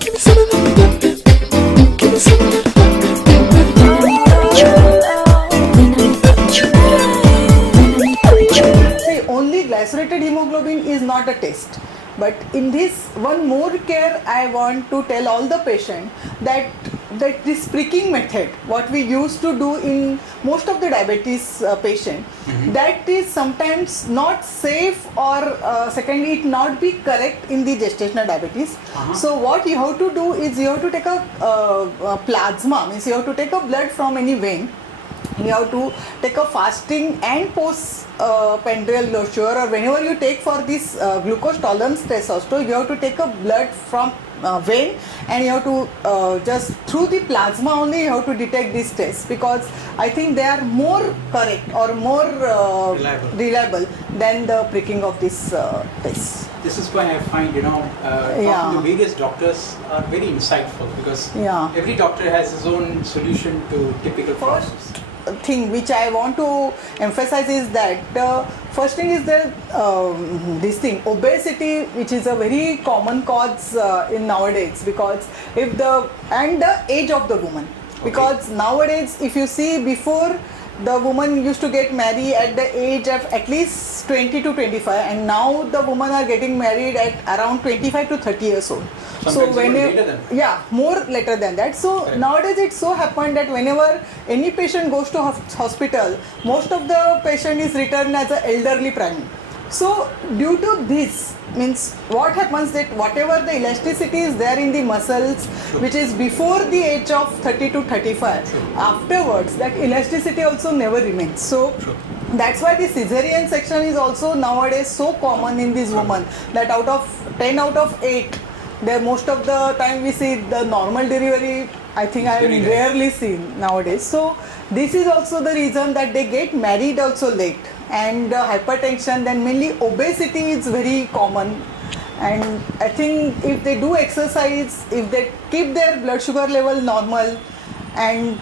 See, only glycerated hemoglobin is not a test. But in this one more care, I want to tell all the patient that this pricking method, what we used to do in most of the diabetes patient, that is sometimes not safe, or secondly, it not be correct in the gestational diabetes. So what you have to do is you have to take a plasma, means you have to take a blood from any vein. You have to take a fasting and post prandial sugar, or whenever you take for this glucose tolerance test also, you have to take a blood from vein, and you have to just through the plasma only you have to detect this test, because I think they are more correct or more reliable than the pricking of this test. This is why I find, talking to various doctors are very insightful, because every doctor has his own solution to typical problems. Thing which I want to emphasize is that first thing is that this thing obesity, which is a very common cause in nowadays, because if the age of the woman, because nowadays if you see, before the woman used to get married at the age of at least 20 to 25, and now the women are getting married at around 25 to 30 years old. Sometimes so later than that. more later than that. So nowadays it so happened that whenever any patient goes to hospital, most of the patient is returned as an elderly primate. So due to this, means what happens that whatever the elasticity is there in the muscles, which is before the age of 30 to 35, afterwards that elasticity also never remains. So that's why the cesarean section is also nowadays so common in this woman, that out of 10 out of 8, there most of the time we see the normal delivery. I think I have rarely seen nowadays. So this is also the reason that they get married also late, and hypertension, then mainly obesity is very common. And I think if they do exercise, if they keep their blood sugar level normal, and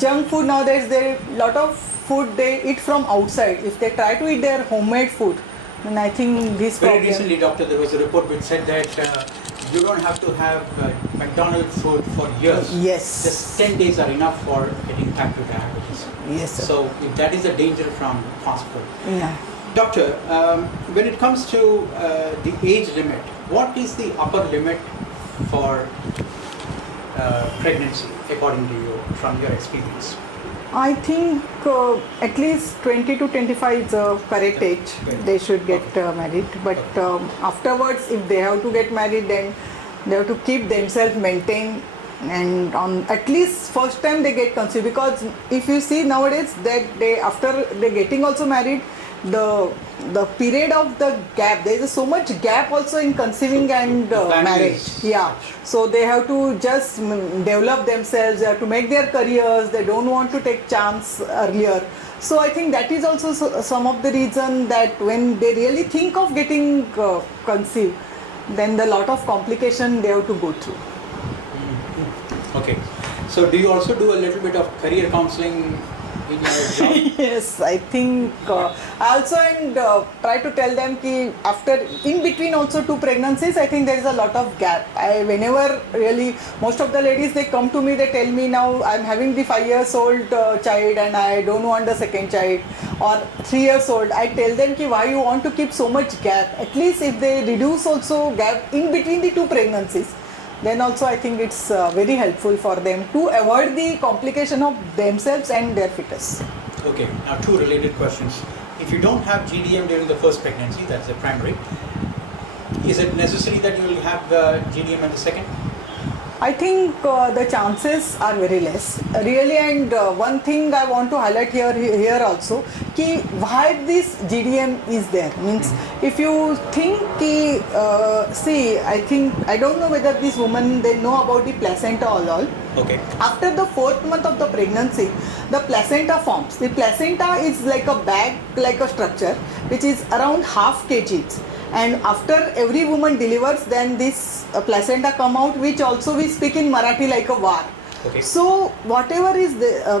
junk food, nowadays there a lot of food they eat from outside. If they try to eat their homemade food, then I think this Very problem. recently, doctor, there was a report which said that you don't have to have McDonald's food for years. Yes. Just 10 days are enough for getting type 2 diabetes. Yes, sir. So if that is a danger from fast food. Yeah. Doctor, when it comes to the age limit, what is the upper limit for pregnancy, according to you, from your experience? I think at least 20 to 25 is a correct age. They should get married. But afterwards, if they have to get married, then they have to keep themselves maintained, and on at least first time they get conceived. Because if you see nowadays that they, after they getting also married, the period of the gap, there is so much gap also in conceiving and marriage. Yeah, so they have to just develop themselves, they have to make their careers, they don't want to take chance earlier. So I think that is also some of the reason that when they really think of getting conceived, then the lot of complication they have to go through. Okay, so do you also do a little bit of career counseling in your job? Yes, I think I also try to tell them ki after, in between also 2 pregnancies, I think there is a lot of gap. Whenever really most of the ladies, they come to me, they tell me now I'm having the 5 years old child and I don't want the second child, or 3 years old. I tell them ki why you want to keep so much gap. At least if they reduce also gap in between the 2 pregnancies, then also I think it's very helpful for them to avoid the complication of themselves and their fetus. Okay, now 2 related questions. If you don't have GDM during the first pregnancy, that's the primary, is it necessary that you will have the GDM in the second? I think the chances are very less, really. And one thing I want to highlight here also, ki why this GDM is there. Means if you think ki, see, I don't know whether these women, they know about the placenta or all. Okay. After the 4th month of the pregnancy, the placenta forms. The placenta is like a bag, like a structure, which is around half kg. And after every woman delivers, then this placenta come out, which also we speak in Marathi like a var. Okay. So whatever is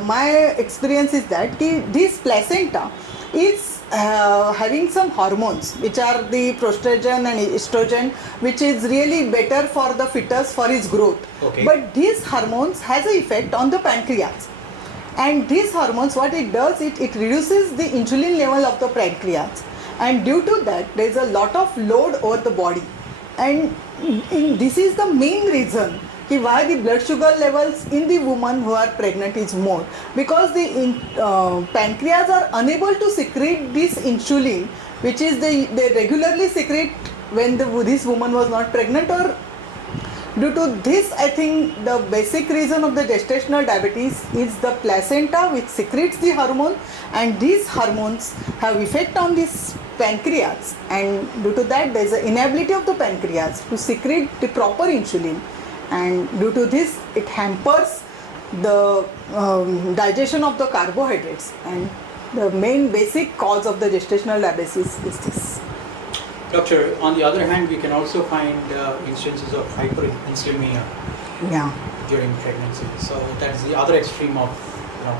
my experience is that this placenta is having some hormones which are the progesterone and estrogen, which is really better for the fetus for its growth. Okay. But these hormones has an effect on the pancreas. And these hormones, what it does, it reduces the insulin level of the pancreas. And due to that, there is a lot of load over the body. And this is the main reason why the blood sugar levels in the woman who are pregnant is more, because the pancreas are unable to secrete this insulin, which is they regularly secrete when this woman was not pregnant. Or due to this, I think the basic reason of the gestational diabetes is the placenta, which secretes the hormone, and these hormones have effect on this pancreas, and due to that there is an inability of the pancreas to secrete the proper insulin, and due to this it hampers the digestion of the carbohydrates, and the main basic cause of the gestational diabetes is this. Doctor, on the other hand, we can also find instances of hyperinsulinemia during pregnancy. So that's the other extreme of,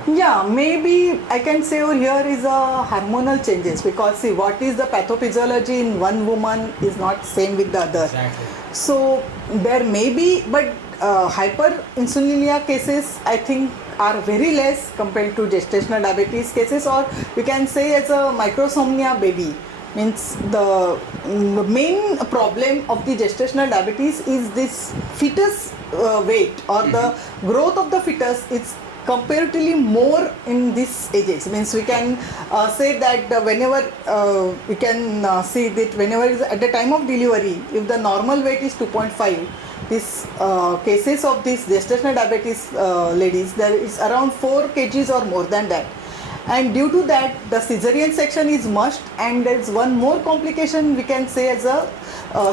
Yeah, maybe I can say over here is a hormonal changes, because see, what is the pathophysiology in one woman is not same with the other. Exactly. So there may be, but hyperinsulinemia cases I think are very less compared to gestational diabetes cases, or we can say as a microsomnia baby. Means the main problem of the gestational diabetes is this fetus weight, or the growth of the fetus is comparatively more in these ages. Means we can say that whenever we can see that whenever is at the time of delivery, if the normal weight is 2.5, this cases of this gestational diabetes ladies, there is around 4 kgs or more than that. And due to that, the cesarean section is must, and there is one more complication we can say as a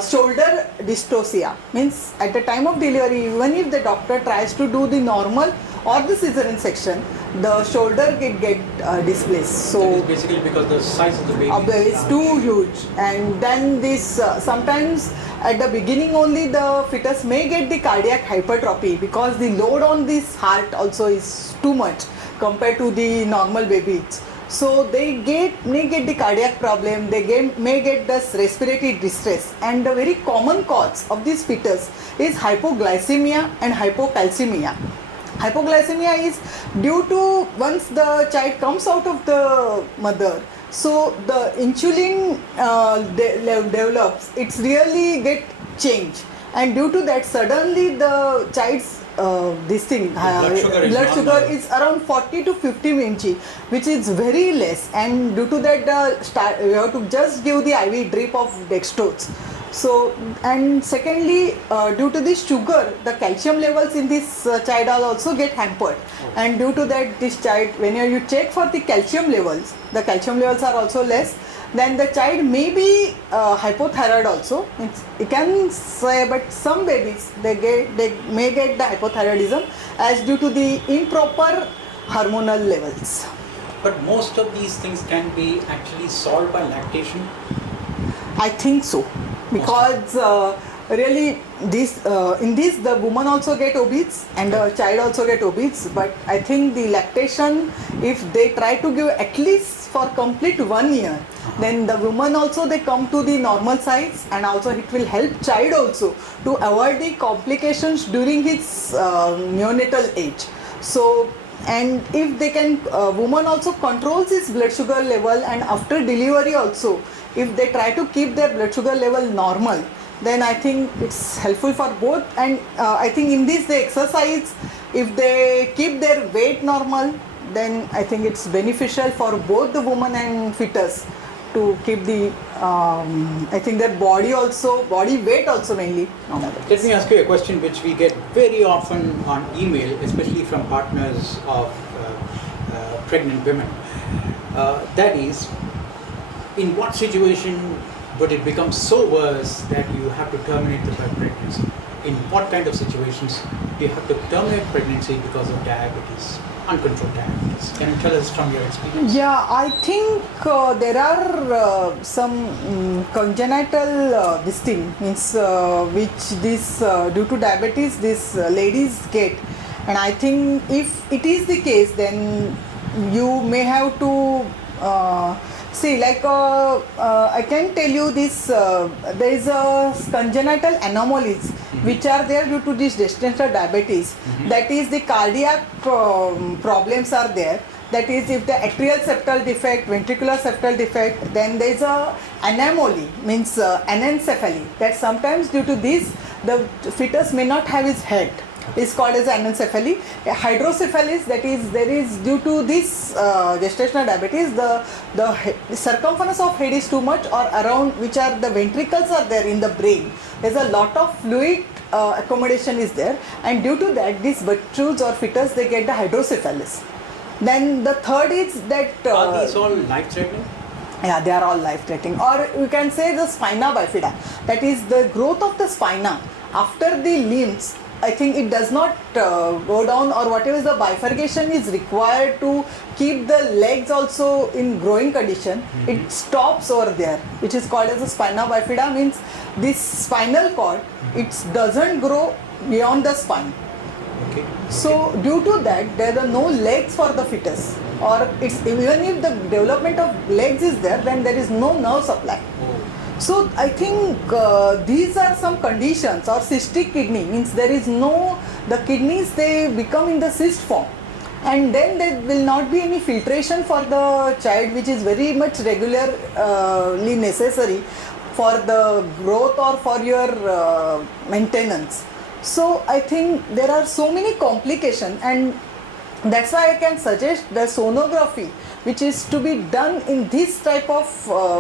shoulder dystocia. Means at the time of delivery, even if the doctor tries to do the normal or the cesarean section, the shoulder get displaced. So that is basically because the size of the baby is too huge, and then this sometimes at the beginning only the fetus may get the cardiac hypertrophy, because the load on this heart also is too much compared to the normal babies. So they may get the cardiac problem, they may get this respiratory distress, and the very common cause of this fetus is hypoglycemia and hypocalcemia. Hypoglycemia is due to once the child comes out of the mother, so the insulin develops, it's really get changed, and due to that suddenly the child's blood sugar is around 40 to 50 mg, which is very less, and due to that we have to just give the IV drip of dextrose. So, and secondly, due to this sugar, the calcium levels in this child also get hampered, and due to that this child, whenever you check for the calcium levels are also less. Then the child may be hypothyroid also. You can say, but some babies they may get the hypothyroidism as due to the improper hormonal levels. But most of these things can be actually solved by lactation. I think so, because really this in this the woman also get obese and the child also get obese. But I think the lactation, if they try to give at least for complete 1 year, then the woman also they come to the normal size, and also it will help child also to avoid the complications during his neonatal age. So, and if they can, woman also controls his blood sugar level, and after delivery also, if they try to keep their blood sugar level normal, then I think it's helpful for both. And I think in this the exercise, if they keep their weight normal, then I think it's beneficial for both the woman and fetus to keep the I think their body weight also mainly normal. Let me ask you a question which we get very often on email, especially from partners of pregnant women. That is, in what situation would it become so worse that you have to terminate the pregnancy? In what kind of situations do you have to terminate pregnancy because of diabetes, uncontrolled diabetes? Can you tell us from your experience? Yeah, I think there are some congenital this thing means which this due to diabetes these ladies get, and I think if it is the case, then you may have to See, like I can tell you this, there is a congenital anomalies which are there due to this gestational diabetes. That is the cardiac problems are there. That is, if the atrial septal defect, ventricular septal defect, then there is a anomaly, means anencephaly. That sometimes due to this, the fetus may not have its head. Is called as anencephaly. Hydrocephalus, that is, there is due to this gestational diabetes, the circumference of head is too much, or around which are the ventricles are there in the brain. There's a lot of fluid accommodation is there, and due to that, these butchules or fetus, they get the hydrocephalus. Then the third is that Are these all life-threatening? yeah, they are all life-threatening. Or you can say the spina bifida, that is the growth of the spina after the limbs. I think it does not go down, or whatever the bifurcation is required to keep the legs also in growing condition, it stops over there, which is called as a spina bifida. Means this spinal cord, it doesn't grow beyond the spine. Okay. So due to that, there are no legs for the fetus, or it's even if the development of legs is there, then there is no nerve supply. So I think these are some conditions. Or cystic kidney, means there is no, the kidneys, they become in the cyst form, and then there will not be any filtration for the child, which is very much regularly necessary for the growth or for your maintenance. So I think there are so many complications, and that's why I can suggest the sonography, which is to be done in this type of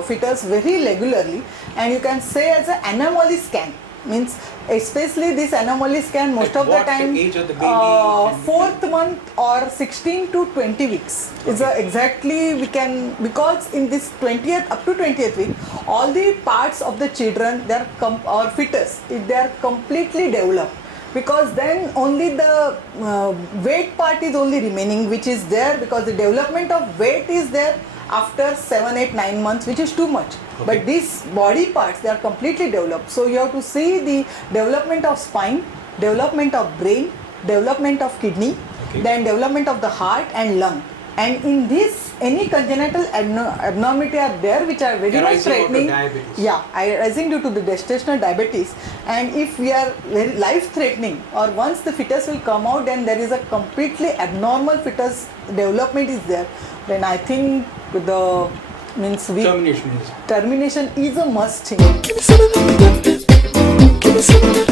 fetus very regularly, and you can say as an anomaly scan. Means especially this anomaly scan most of the time, age of the baby 4th month or 16 to 20 weeks is exactly we can, because in this 20th up to 20th week, all the parts of the children, they are or fetus, they are completely developed, because then only the weight part is only remaining, which is there, because the development of weight is there after 7, 8, 9 months, which is too much. Okay. But these body parts, they are completely developed. So you have to see the development of spine, development of brain, development of kidney, then development of the heart and lung. And in this, any congenital abnormality are there which are very much threatening. Yeah, arising due to the gestational diabetes. And if we are very life threatening, or once the fetus will come out, then there is a completely abnormal fetus development is there, then I think the means termination is a must thing. Give me some of it.